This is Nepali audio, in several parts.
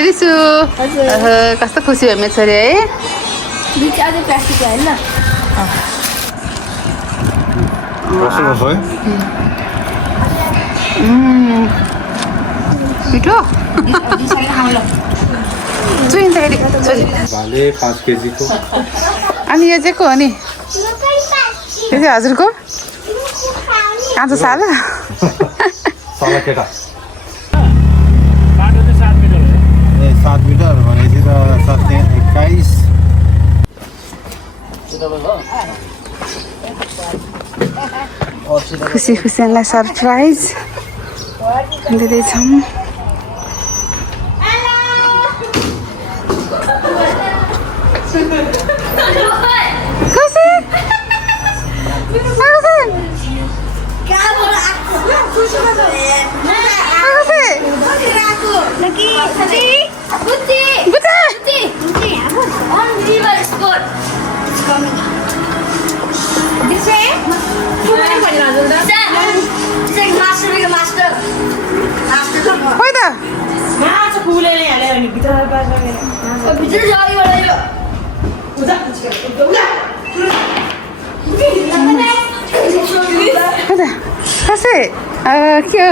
दिसु कस्तो खुसी भयो मेरो छोरी है मिठो चुइन्छ फेरि छोरी 5 केजीको अनि यो चाहिँ को हो नि यो चाहिँ हजुरको काँचो साल साला केटा 7 मिटर भनेपछि त 21 खुसी खुसीलाई सरप्राइज दिँदैछौँ के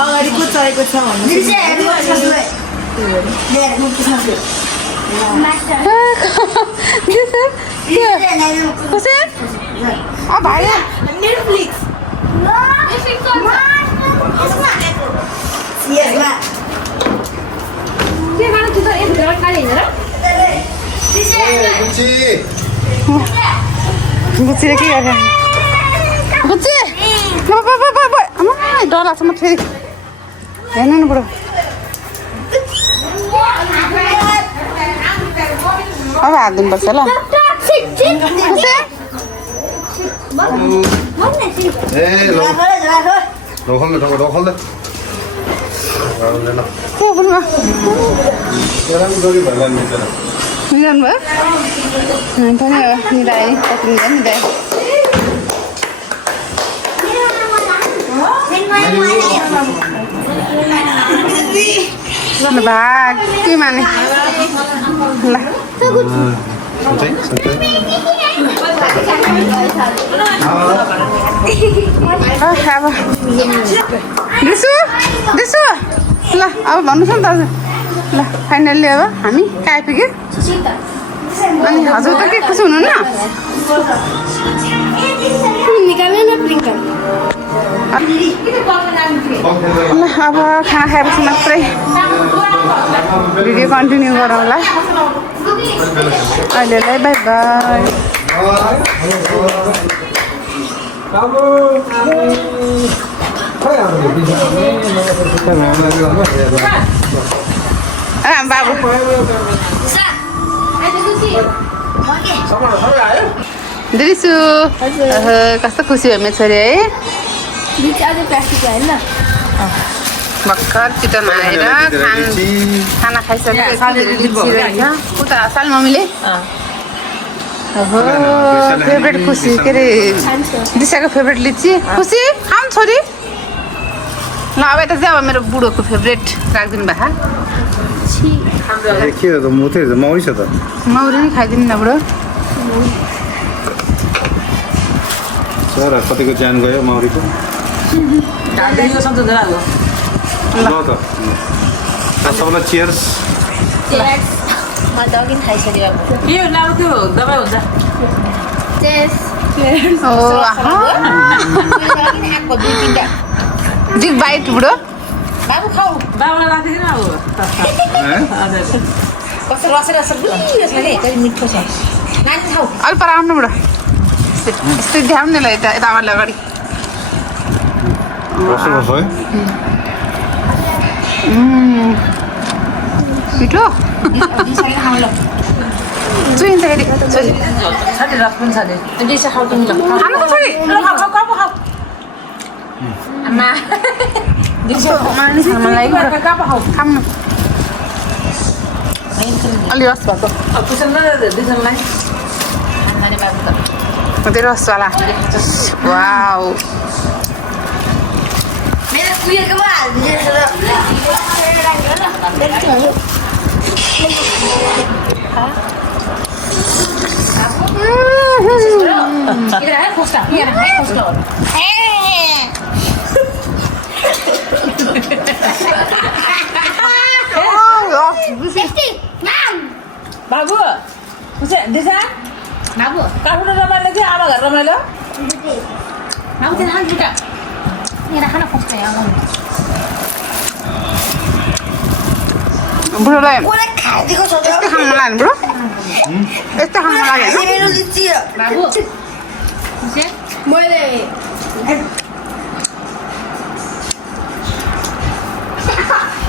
अगाडिको चलेको छ बुच्चीले के गर्छ बुच्ची डर लाग्छ म फेरि हेर्नु नि बुढो अब हात दिनुपर्छ ल मिलाउनु भयो पनि मिलाएँ मिलाएँ भाग के माने ल अब दिसु दिसु ल अब भन्नुहोस् न त ल फाइनल्ली अब हामी कहाँ आइपुग्यो अनि हजुर त के खुसी हुनुहुन्न ल अब खाना खाएपछि मात्रै भिडियो कन्टिन्यू गरौँला अहिलेलाई बाई बाई बाबु दिसु कस्तो खुसी भयो मेरो छोरी है भर्खर चितवन आएर खाना खाइसकेर उता साल मम्मीले फेभरेट खुसी के अरे दिशाको फेभरेट लिची खुसी आउँ छोरी ल अब यता चाहिँ अब मेरो बुढोको फेभरेट राखिदिनु भएको मौरी छ त मौरी नि खाइदिनु न बुढो सर कतिको ज्यान गयो मौरीको सबैलाई चियर्स जिग बाइट बुढो बाबु खाऊ बाबुलाई राखिदिनु अब कस्तो रस छ नि मिठो छ नानी खाऊ अल्प आउनु बुढो यस्तै ध्यान दिनु यता यता आमाले अगाडि मिठो चुइन्छ फेरि छोरी रस पनि छ दिशा खाऊ तिमी ल खानु त छोरी खाऊ आमा दिशा मलाई खानु अलि रस भएको दिशालाई बाबु त त्यो रसवाला वाउ मेरो कुहिएकोमा हालिदिएछ र बाबु दिशा बाबु काठमाडौँ रमाइलो थियो आमा घर रमाइलो बाबु त्यो खानु छिटो यहाँ खाना खोज्छ बुढोलाई खाइदिएको छ यस्तो खानु मन लाग्यो बुढो यस्तो खानु मन लाग्यो मेरो लिची बाबु मैले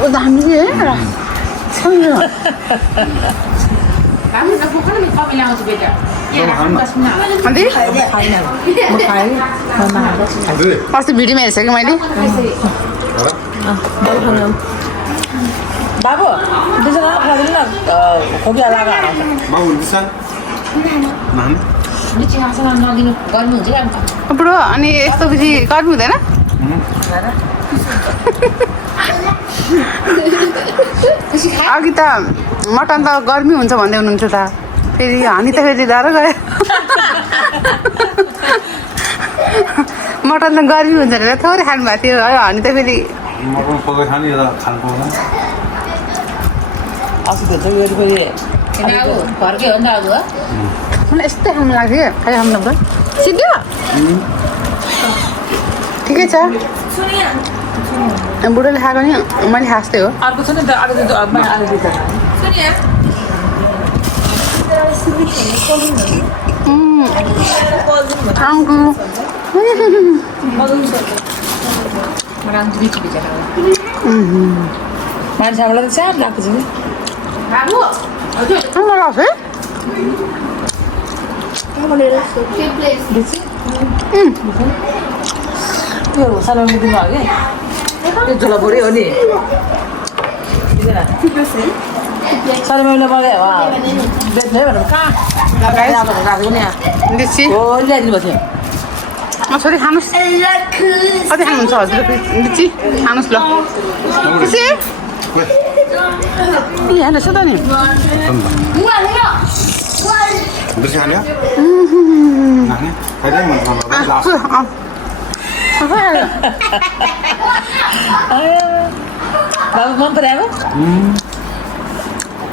ओ दामी है समझो बाबु न भोक न कमी लाउँछु बेटा अन्ति अस्ति भिडियोमा हेर्छ कि मैले बाबु त्यसो खाँदैन खोकी लागा हराउँछ बाबु दिसा नानी लिची खासँग नदिनु गर्नु हुन्छ क्या बुढो अनि यस्तो पछि गर्नु हुँदैन अघि त मटन त गर्मी हुन्छ भन्दै हुनुहुन्छ त फेरि हामी त फेरि डर गयो मटन त गर्मी हुन्छ भनेर थोरै खानु भएको थियो है हामी त फेरि म पनि पकाइ खाने यता खानु पाउँदैन अस्ति त फेरि घरकै हो नि त अब मलाई यस्तै खानु लाग्थ्यो खाइ खानु नपर्छ सिद्धो ठिकै छ बुढोले खाएको नि मैले खाँच्दै हो अर्को छ नि त मान्छेहरूलाई त चार लाग्छ नि सानो दिनु हो कि त्यो झोला बुढी हो नि सानो महिना मलाई बेच्नु है भनेर कहाँ गएको नि लिची हो ल्याइदिनु भएको थियो छोरी खानुहोस् कति खानुहुन्छ हजुर लिची खानुहोस् ल लिची हेर्नुहोस् त नि दिसा खाने नानी खाइदिए मन बाबु मन पऱ्यो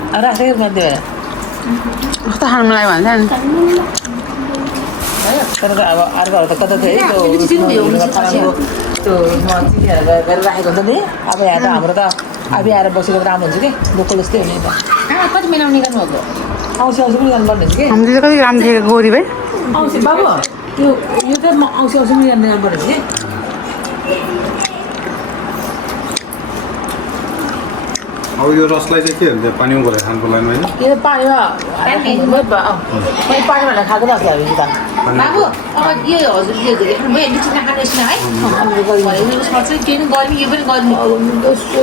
अब राखेको मान्छे कस्तो खानु लाग्यो भन्छ नि तर अब अर्कोहरू त कता थियो है त्यो चिनीहरू गरेर राखेको हुन्छ नि अब यहाँ त हाम्रो त अब आएर बसेको राम्रो हुन्छ कि लोकल जस्तै हुने त कति महिना आउने गर्नुभएको औँसी औँसी पनि गर्नुपर्ने हुन्छ कि हामीले चाहिँ कति राम्रो देखेको गौरी भाइ औँसी बाबु यो त म औँसी औँसी पनि गर्नुपर्ने हुन्छ कि अब यो रसलाई चाहिँ के भन्छ पानीमा गरेर खानुको लागि होइन यो पानीमा मैले पानीमा खाएको भएको थियो हामी त बाबु अब यो हजुरले लिची नखाने यसमा है केही गर्मी यो पनि गर्मी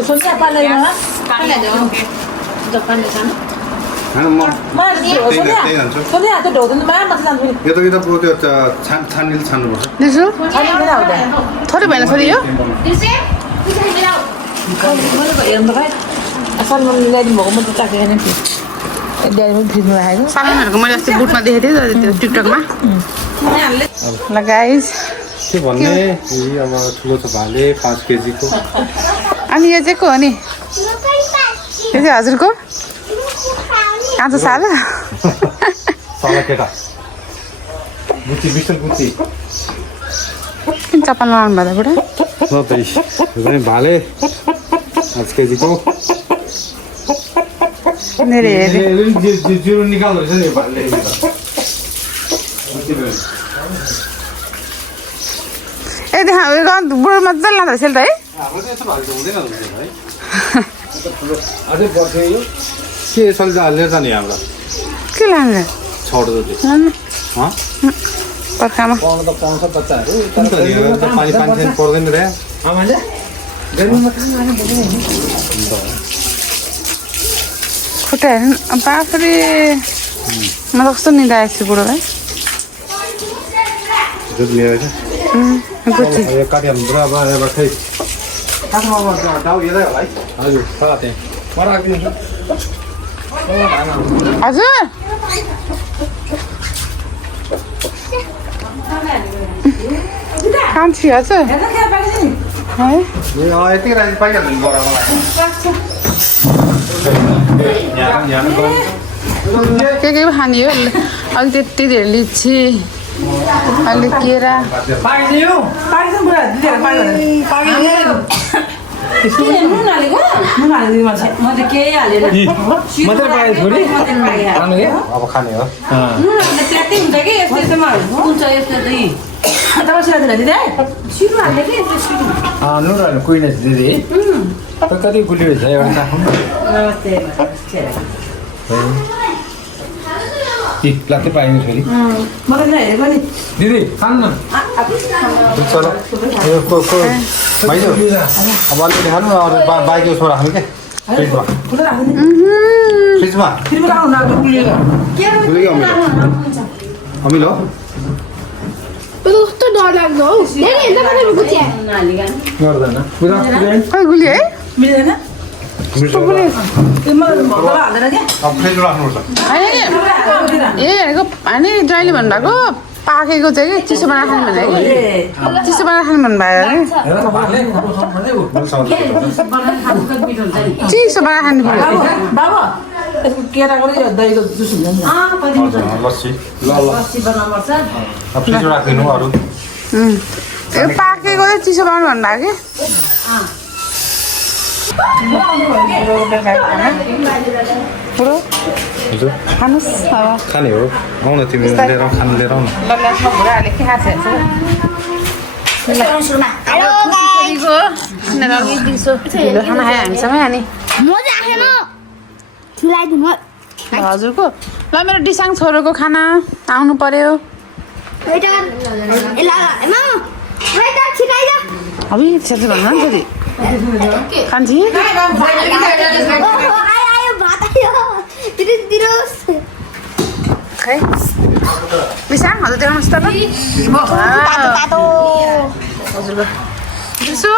सोच्दा पानी जपानले खानु सोध्या त्यो ढोक्नु माया मात्र जान्छु यो त त्यो छान्नेले छान्नुपर्छ दिसु थोरै भएन छोरी यो मैले हेर्नु त खै सलमान ल्याइदिनु भएको म त चाखेको छैन थिएँ ल्याएर पनि फ्रिजमा राखेको सामानहरूको मैले अस्ति बुटमा देखेको थिएँ त्यो टिकटकमा ल गाइस के भन्ने अब ठुलो छ भाले 5 केजीको अनि यो चाहिँ को हो नि यो चाहिँ हजुरको काँचो साला साला केटा गुची बिस्टल गुची किन चप्पल लगाउनु भयो बुढा ल त पनि भाले 5 केजीको जिरो निकाल्दो रहेछ नि भाले ए देखा बुढो मजाले लाँदो रहेछ नि त है हाम्रो चाहिँ यस्तो भएको हुँदैन है अझै बढ्थ्यो यो के यसरी हालेर जाने हाम्रो के लान्छ छोड्दो पर्खामा पाउनु त पाउँछ बच्चाहरू पानी पानी पर्दैन रे खुट्टा हेर्नु बाख्रे म त कस्तो निदाएको छु बुढोलाई छिटो लिएर गुच्ची यो काटिहाल्नु पुरा अब खै खासमा डाउ यतै होला है हजुर छ त्यहाँ म राखिदिन्छु हजुर कान्छी हजुर है यति राति पाइहाल्नु नि बराबर के खाने हो अलि त्यति धेरै लिची अलि केरा अब खाने हो नुन कुइनेस दिदी कति गुलियो छ एउटा लाग्दै पाइन्छ फेरि दिदी खानु न चलो भाइजू अब अलिकति खानु अरू बाइक उसमा राख्नु क्या फ्रिजमा गुलियो अमिलो कस्तो डरलाग्दो हौ गर्दैन खै गुली है अब फ्रिजमा राख्नुपर्छ ए हेरेको अनि जहिले भन्नुभएको पाकेको चाहिँ कि चिसो बनाएर खाने भनेर कि चिसो बनाएर खाने भन्नुभयो अरे चिसो बनाएर खानु पऱ्यो केराको दहीको जुस हुन्छ नि लस्सी ल अब फ्रिजमा राखिदिनु अरू यो पाकेको चाहिँ चिसो बनाउनु भन्नुभयो कि हजुर खानुहोस् अब खाने हो आउन तिमी लिएर खानु लिएर आउनु लल्लासमा भुराहरूले के खाएको खाना खायो हामीसँगै अनि हजुरको ल मेरो डिसाङ छोरोको खाना आउनु पर्यो अभि साथी भन्नु नि छोरी खान्छी खै डिसाङ हजुर देखाउनुहोस् त ल हजुरको दिसु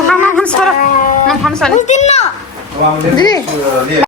खानुहोस् छोरा खानुहोस् दिदी